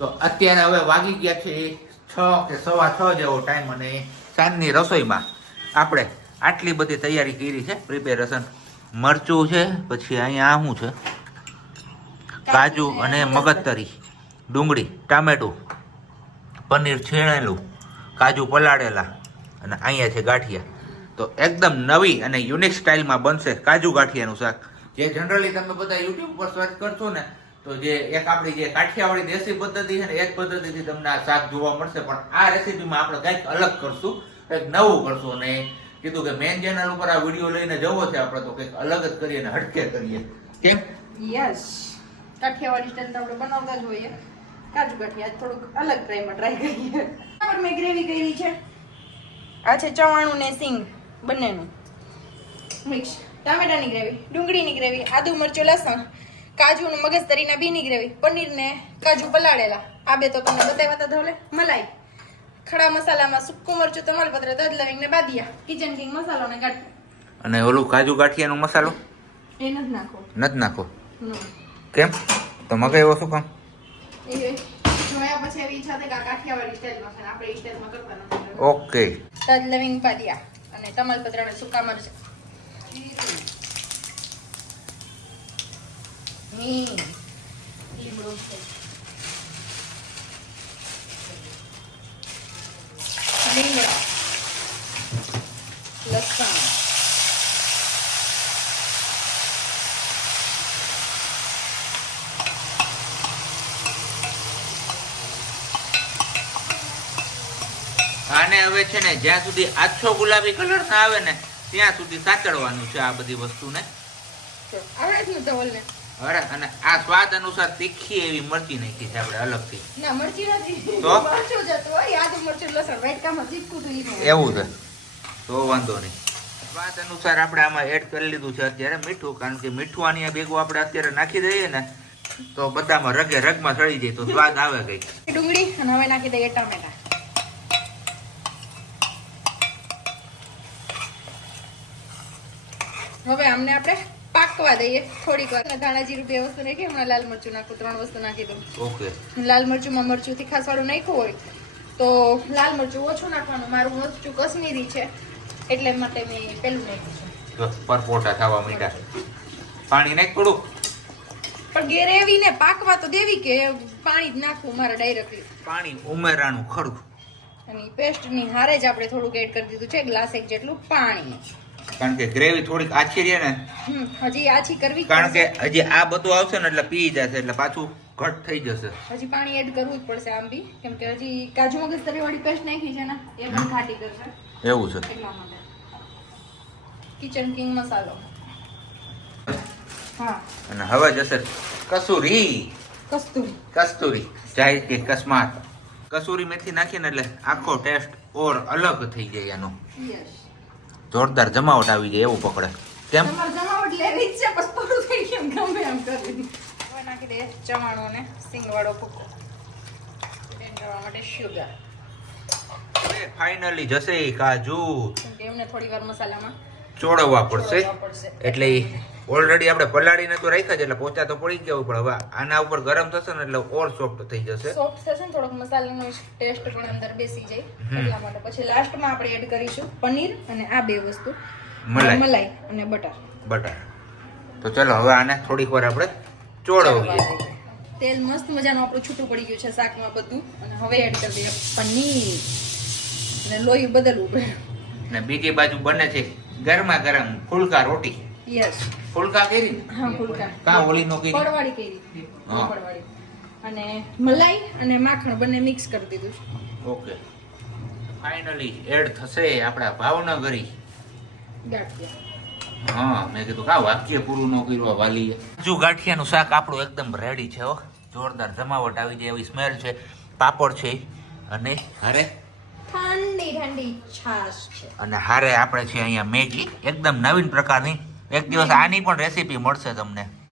તો અત્યારે હવે વાગી ગયા છે 6 કે 6:15 જેવો ટાઈમ અને સાંજની રસોઈમાં આપણે આટલી બધી તૈયારી કરી છે પ્રિપેરેશન. મરચું છે, પછી અહીંયા શું છે, કાજુ અને મગજતરી, ડુંગળી, ટામેટું, પનીર છીણેલું, કાજુ પલાળેલા અને અહીંયા છે ગાંઠિયા. તો એકદમ નવી અને યુનિક સ્ટાઇલમાં બનશે કાજુ ગાંઠિયાનું શાક. જે જનરલી તમે બધા યુટ્યુબ પર સર્ચ કરશો ને તો જે એક આપણી જે કાઠિયાવાડી દેશી પદ્ધતિ છે ને એ જ પદ્ધતિથી તમને આ શાક જોવા મળશે. પણ આ રેસીપીમાં આપણે કંઈક અલગ કરશું, કંઈક નવું કરશું. અને કીધું કે મેન ચેનલ ઉપર આ વિડીયો લઈને જવો છે આપણે તો કંઈક અલગ જ કરીએ અને હટકે કરીએ. કેમ? યસ, કાઠિયાવાડી સ્ટાઈલ તો આપણે બનાવતા જ હોઈએ. કાજુ ગાંઠિયા થોડુંક અલગ ટ્રાય કરીએ. બરાબર, મેં ગ્રેવી કરી છે. આ છે ચવાણું ને સિંગ બંનેનું મિક્સ, ટામેટાની ગ્રેવી, ડુંગળીની ગ્રેવી, આદુ મરચું લસણ, કાજુ અને મગજતરીના બીની ગ્રેવી, પનીર ને કાજુ પલાળેલા. આ બે તો તમને બતાવ્યા હતા ધોલે. મલાઈ, ખડા મસાલામાં સૂકું મરચું, તમાલપત્ર, તજ લવિંગ ને બાદિયા, કિચન કિંગ મસાલો ને ગાંઠિયા. અને ઓલું કાજુ ગાંઠિયાનો મસાલો એ નથી નાખો. નથી નાખો? નો. કેમ? તો મગાવ્યો શું કામ? એ જોયા પછી એવી ઈચ્છા થઈ કે આ કાઠિયાવાડી સ્ટાઈલમાં છે ને આપણે ઈ સ્ટાઈલમાં કરતા નથી. ઓકે. તજ લવિંગ બાદિયા અને તમાલપત્ર અને સૂકા મરચાં. લીમડો લીમડા, લસણ, આને હવે છે ને જ્યાં સુધી આછો ગુલાબી કલર ના આવે ને ત્યાં સુધી સાચડવાનું છે આ બધી વસ્તુને. આવડે જ નતો ઓલને. અરે અને આ સ્વાદ અનુસાર તીખી એવી મરચી નાખી છે આપણે અલગથી. ના, મરચી નથી. તો? મરચું જ હતું. ઓય આદુ મરચું લસણ વાટકામાં ચીપકું હતું ઈ. એવું છે તો વાંધો નહીં. સ્વાદ અનુસાર આપણે આમાં એડ કરી લીધું છે અત્યારે મીઠું, કારણ કે મીઠું આની ભેગું આપણે અત્યારે નાખી દઈએ ને તો બધામાં રગે રગમાં ચડી જાય તો સ્વાદ આવે કઈક. ડુંગળી અને હવે નાખી દઈએ ટામેટા. હવે આમને આપણે પાકવા દઈએ થોડીક વાર. ધાણા જીરું 2 વસ્તુ નાખી, હમણાં લાલ મરચું નાખું 3 વસ્તુ નાખી દઉં. ઓકે. લાલ મરચુંમાં મરચું તીખાસ વાળું નાખ્યું હોય તો લાલ મરચું ઓછું નાખવાનું. મારું મરચું કશ્મીરી છે એટલે માટે મેં પેલું નાખ્યું છે. પરપોટા થવા માંડ્યા. પાણી નાખ થોડું. પણ ગ્રેવી ને પાકવા તો દેવી કે પાણી જ નાખવું મારે ડાયરેક્ટલી? પાણી ઉમેરાનું ખરું. અને પેસ્ટની હારે જ આપણે થોડુંક એડ કરી દીધું છે, ગ્લાસ એક જેટલું પાણી. કારણ કે ગ્રેવી થોડીક આછી રહે ને, હજી આછી કરવી, કારણ કે હજી આ બધું આવશે ને એટલે પી જશે, એટલે પાછું ઘટ થઈ જશે. હજી પાણી એડ કરવું જ પડશે આમ બી, કેમ કે હજી કાજુ મગજતરી વાળી પેસ્ટ નાખી છે ને એ પણ ખાટી કરશે. એવું છે. એટલા માટે કિચન કિંગ મસાલો. હા, અને હવે જશે કસૂરી. કસ્તુરી જાય કે કસ્માત. કસૂરી મેથી નાખીને એટલે આખો ટેસ્ટ ઓર અલગ થઈ જાય એનો. યસ, જોરદાર જમાવટ આવી જાય એવું પકડે. કેમ? તમારે જમાવટ લેવી જ છે, બસ થોડું થઈ ગયું ગમે એમ કરી. હવે નાખી દે ચવાણું અને સિંગવાળો ભૂકો. એડ કરવા માટે શુગર. હવે ફાઇનલી જશે ઈ કાજુ. કેમ કે એમને થોડી વાર મસાલામાં ચોળવવા પડશે. ચોળવવા પડશે. એટલે ઓલરેડી આપણે પલાળીને તો રાખ્યા છે એટલે પોચા તો પડી ગયા પણ હવે આના ઉપર ગરમ થશે ને એટલે ઓર સોફ્ટ થઈ જશે. સોફ્ટ થશે ને, થોડોક મસાલાનો ટેસ્ટ પણ અંદર બેસી જાય એટલા માટે. પછી લાસ્ટમાં આપણે એડ કરીશું પનીર અને આ બે વસ્તુ, મલાઈ અને બટર. તો ચલો હવે આને થોડીક વાર આપણે ચોળવીએ. તેલ મસ્ત મજાનું આપણું છૂટું પડી ગયું છે શાકમાં બધું. અને હવે એડ કરી દઈએ પનીર અને લોહી બદલવું પડે. ને બીજી બાજુ બને છે ગરમા ગરમ ફુલકા રોટી. યસ, ફુલકા કરી? હા, ફુલકા. કા ઓલી નો કરી? પડવાળી કરી. હા. પડવાળી અને મલાઈ અને માખણ બંને મિક્સ કરી દીધું છે. ઓકે. ફાઇનલી એડ થશે આપણા ભાવનગરી ગાંઠિયા. હા, મેં કીધું કા વાક્ય પૂરું ન કર્યું વાલીએ. કાજુ ગાંઠિયાનું શાક આપણું એકદમ રેડી છે હો. જોરદાર જમાવટ આવી જાય એવી સ્મેલ છે. પાપડ છે અને હારે ઠંડી છાશ છે. અને હારે આપણે છે અહીંયા મેગી, એકદમ નવીન પ્રકારની. એક દિવસ આની પણ રેસીપી મળશે તમને.